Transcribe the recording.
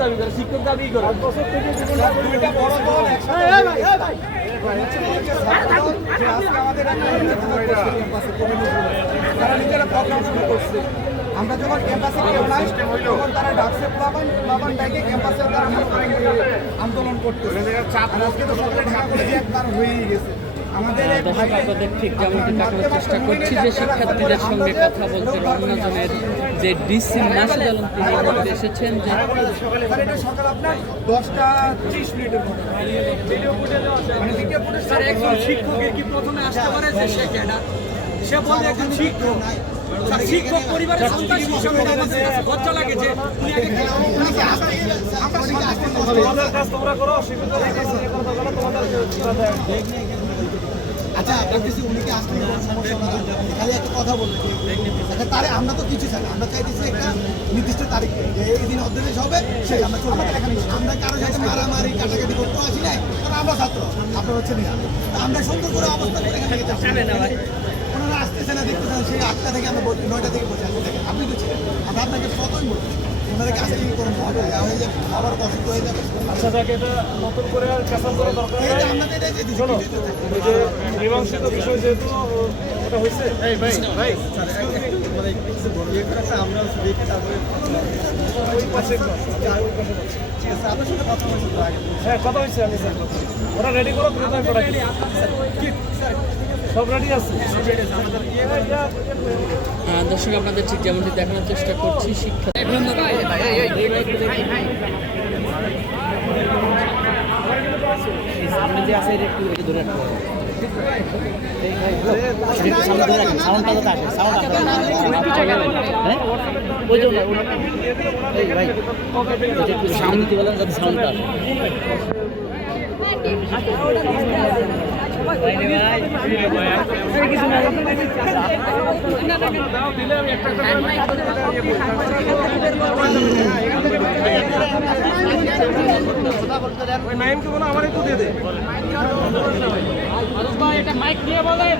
দাবি করে, শিক্ষক দাবি করে। তারা নিজেরা প্রোগ্রাম শুরু করছে আমরা যখন ক্যাম্পাসে কেউ নাই, তখন তারা ডাকছে প্লাবান প্লাবান ডাকে ক্যাম্পাসে তারা আন্দোলন করতেছে। আর আজকে তো সরকারি ঢাকা হয়েই গেছে। দর্শক আপনাদের ঠিক যেমনটি দেখানোর চেষ্টা করছি যে শিক্ষার্থীদের সঙ্গে কথা বলতে রমনাজনের যে ডিসি মাসুদ আলম তিনি এসেছেন যে মানে ভিডিও ফুটেজ স্যার একজন শিক্ষকের কি প্রথমে আসতে পারে যে সে কেডা সে বলে একজন শিক্ষক। শিক্ষক পরিবারের সন্তান হিসেবে আমাদের কাছে লজ্জা লাগে যে তোমরা করো তোমাদের আচ্ছা বলতেছি উনি কি আসলে কোনো সমস্যা না খালি একটা কথা বলবেন আচ্ছা তাহলে আমরা তো কিছু চাই না। আমরা চাইতেছি একটা নির্দিষ্ট তারিখ। যে এই দিন অধ্যাদেশ হবে সেই আমরা চলবে আমরা কারও সাথে মারামারি কাটাকাটি করতে আসি নাই কারণ আমরা ছাত্র। আপনার হচ্ছে না আমরা সুন্দর করে অবস্থা করে এখান ওনারা আসতেছে না দেখতেছেন সেই আটটা থেকে আমরা নয়টা থেকে বসে আসতে আপনি তো ছিলেন। আমরা আপনাকে কতই বলছি ওনাদেরকে আসলে কি করব হবে হয়ে যাবে আবার অসুস্থ হয়ে যাবে। আচ্ছা এটা নতুন করে আর ক্যাসাল করা দরকার এই যে আমরা তো এটাই শোনো যে মীমাংসিত বিষয় যেহেতু ওটা হয়েছে। এই ভাই ভাই ওই পাশে একটু আসো, আমি ওই পাশে বসছি। হ্যাঁ কথা হয়েছে আমি স্যার। ওরা রেডি করো তুমি তো দর্শক আপনাদের ঠিক যেমনটি দেখানোর চেষ্টা করছি শিক্ষা সামনে যে আছে একটু একটু ধরে সামনে হ্যাঁ? সামনে বলেন যাতে সাউন্ডটা আসে। ওই নাইমকে বলো আমার একটু দিয়ে দে মাইক দিয়ে বলেন